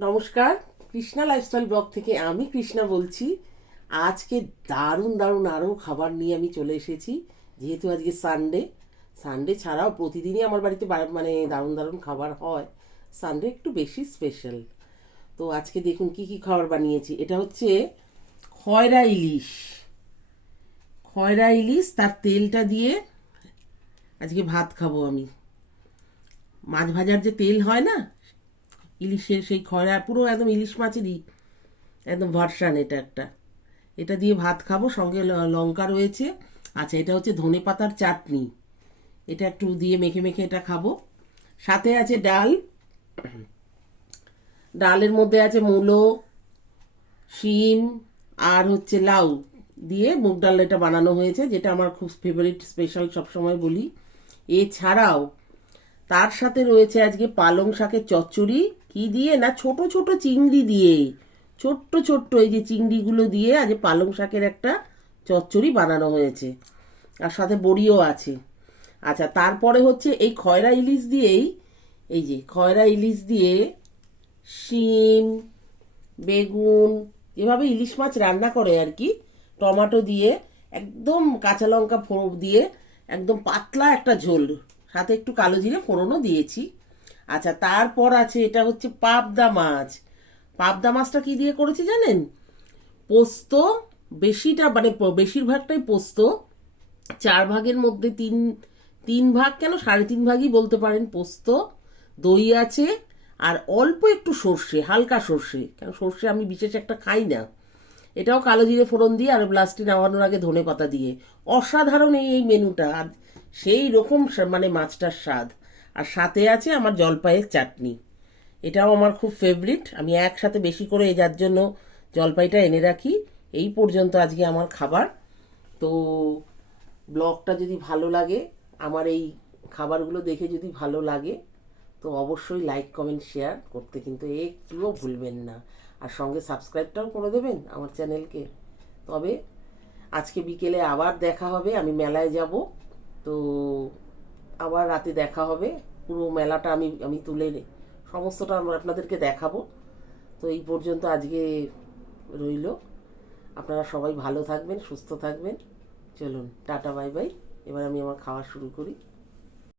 নমস্কার, Krishna lifestyle blog থেকে আমি কৃষ্ণা বলছি। আজকে দারুণ দারুণ আরও খাবার নিয়ে আমি চলে এসেছি। যেহেতু আজকে সানডে, সানডে ছাড়াও প্রতিদিনই আমার বাড়িতে মানে দারুণ দারুণ খাবার হয়, সানডে একটু বেশি স্পেশাল। তো আজকে দেখুন কি কি খাবার বানিয়েছি। এটা হচ্ছে খয়রা ইলিশ, খয়রা ইলিশ তার তেলটা দিয়ে আজকে ভাত খাবো আমি। মাছ ভাজার যে তেল হয় না ইলিশের, সেই খয়রা পুরো একদম ইলিশ মাছেরই একদম ভার্সান। এটা একটা, এটা দিয়ে ভাত খাবো, সঙ্গে লঙ্কা রয়েছে। আচ্ছা, এটা হচ্ছে ধনে পাতার চাটনি, এটা একটু দিয়ে মেখে মেখে এটা খাবো। সাথে আছে ডাল, ডালের মধ্যে আছে মূলো, শিম আর হচ্ছে লাউ দিয়ে মুগ ডাল এটা বানানো হয়েছে, যেটা আমার খুব ফেভারিট, স্পেশাল সবসময় বলি। এছাড়াও তার সাথে রয়েছে আজকে পালং শাকের চচ্চড়ি। কি দিয়ে না, ছোট ছোট চিংড়ি দিয়ে, ছোট্ট ছোট্ট এই যে চিংড়িগুলো দিয়ে আজ পালং শাকের একটা চচ্চড়ি বানানো হয়েছে, আর সাথে বড়িও আছে। আচ্ছা, তারপরে হচ্ছে এই খয়রা ইলিশ দিয়েই, এই যে খয়রা ইলিশ দিয়ে শিম, বেগুন, এভাবে ইলিশ মাছ রান্না করে আর কি, টমেটো দিয়ে একদম কাঁচা লঙ্কা দিয়ে একদম পাতলা একটা ঝোল, সাথে একটু কালো জিরে ফোড়নও দিয়েছি। আচ্ছা, তারপর আছে এটা হচ্ছে পাবদা মাছ। পাবদা মাছটা কি দিয়ে করেছি জানেন? পোস্ত, বেশিটা মানে বেশিরভাগটাই পোস্ত, 4 ভাগের মধ্যে তিন তিন ভাগ কেন, 3.5 ভাগই বলতে পারেন পোস্ত, দই আছে, আর অল্প একটু সর্ষে, হালকা সর্ষে, কেন সর্ষে আমি বিশেষ একটা খাই না। এটাও কালো জিরে ফোড়ন দিয়ে আর লাস্টে নামানোর আগে ধনে পাতা দিয়ে। অসাধারণ এই মেনুটা, আর সেই রকম মানে মাছটার স্বাদ। আর সাথে আছে আমার জলপাইয়ের চাটনি, এটাও আমার খুব ফেভারিট। আমি একসাথে বেশি করে যার জন্য জলপাইটা এনে রাখি। এই পর্যন্ত আজকে আমার খাবার। তো ব্লগটা যদি ভালো লাগে, আমার এই খাবারগুলো দেখে যদি ভালো লাগে, তো অবশ্যই লাইক কমেন্ট শেয়ার করতে কিন্তু একটুও ভুলবেন না। আর সঙ্গে সাবস্ক্রাইবটাও করে দেবেন আমার চ্যানেলকে। তবে আজকে বিকেলে আবার দেখা হবে, আমি মেলায় যাব। তো আবার রাতে দেখা হবে, পুরো মেলাটা আমি আমি তুলে সমস্তটা আমরা আপনাদেরকে দেখাবো। তো এই পর্যন্ত আজকে রইল। আপনারা সবাই ভালো থাকবেন, সুস্থ থাকবেন। চলুন, টাটা, বাই বাই। এবার আমি আমার খাওয়া শুরু করি।